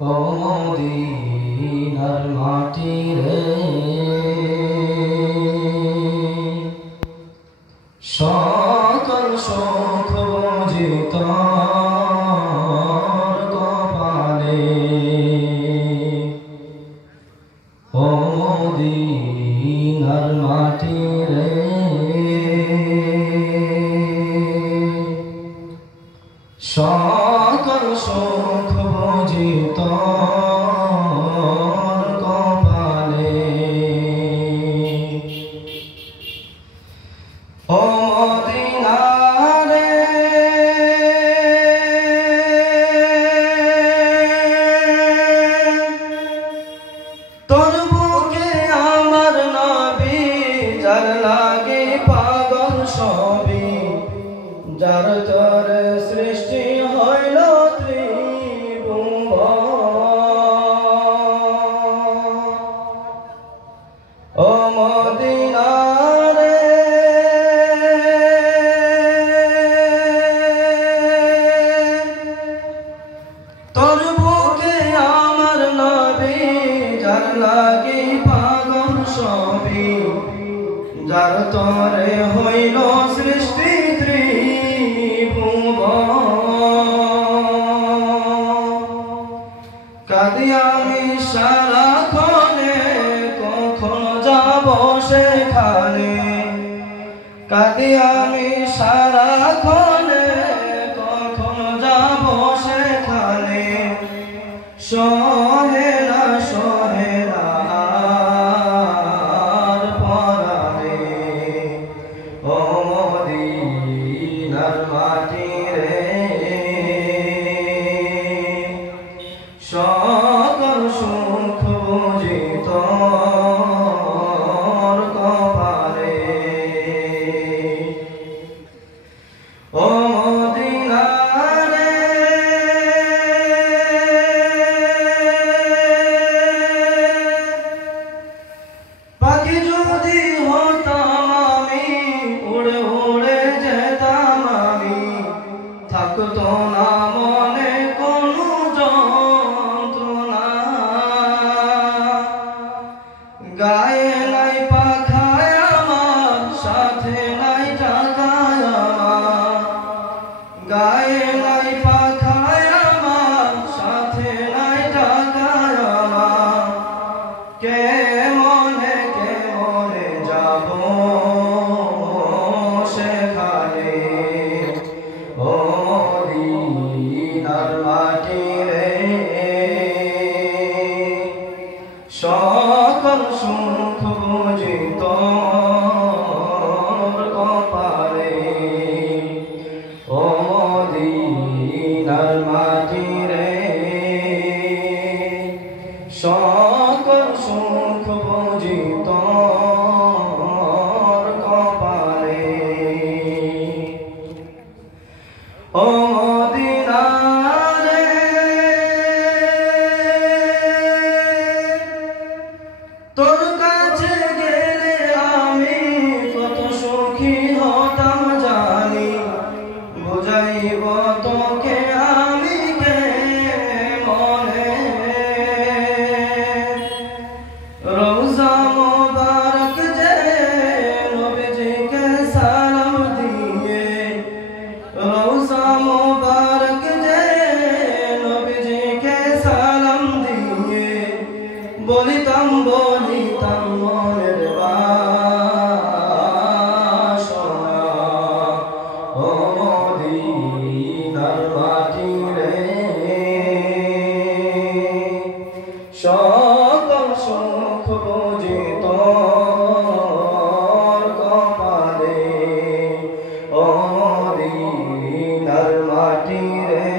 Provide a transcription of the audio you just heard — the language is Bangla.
ও মদিনার মাটি রে, সকল সুখ বুঝি তোর কপালে। ও মদিনার মাটি রে, সকল সুখ বুঝি তোর কপালে। ও মদিনা রে, তোর বুকে আমার নবী, যার লাগে পাগল সবই, যার তোর সৃষ্টি হইল ত্রিভুবন। ও মদিনা রে, তোর বুকে আমার নবী, যার লাগি পাগল সবই, যার তরে হইল সৃষ্টি ত্রিভুবন। কাঁদি আমি সারাক্ষণে, কখন যাব সেখানে। কাঁদি আমি সারাক্ষণে, কখন যাব সেখানে। সহে না সহে না আর পরাণে। ও মদিনার মাটি রে, সকল সুখ বুঝি তোর কপালে। ও মদিনা রে, পাখি যদি হতাম আমি, উড়ে উড়ে যেতাম আমি, থাকতো না মনে কোনো যন্ত্রণা। গায়ে নাই পাখায় আমার, সাথে নাই টাকায় আমার। গায়ে নাই পাখায় আমার, সাথে নাই টাকায় আমার। কে মনে যাব সেখানে। ও মদিনার মাটি রে, সকল সুখ বুঝি তোর কপালে। ও মদিনার মাটি রে, সকল সুখ বুঝি তোর কপালে। ও মদিনা রে, তোর কাছে গেলে আমি কত সুখী হতাম জানি। বুঝাইব তোকে আমি কে মনে। রওজা মোবারক যে নবীজিকে সালাম দিয়ে, রওজা মোবারক যে নবীজিকে সালাম দিয়ে, বলিতাম বলিতাম মনের বাসনা। ও মদিনার মাটি রে, সকল সুখ বুঝি তোর কপালে। ও মদিনার মাটি রে,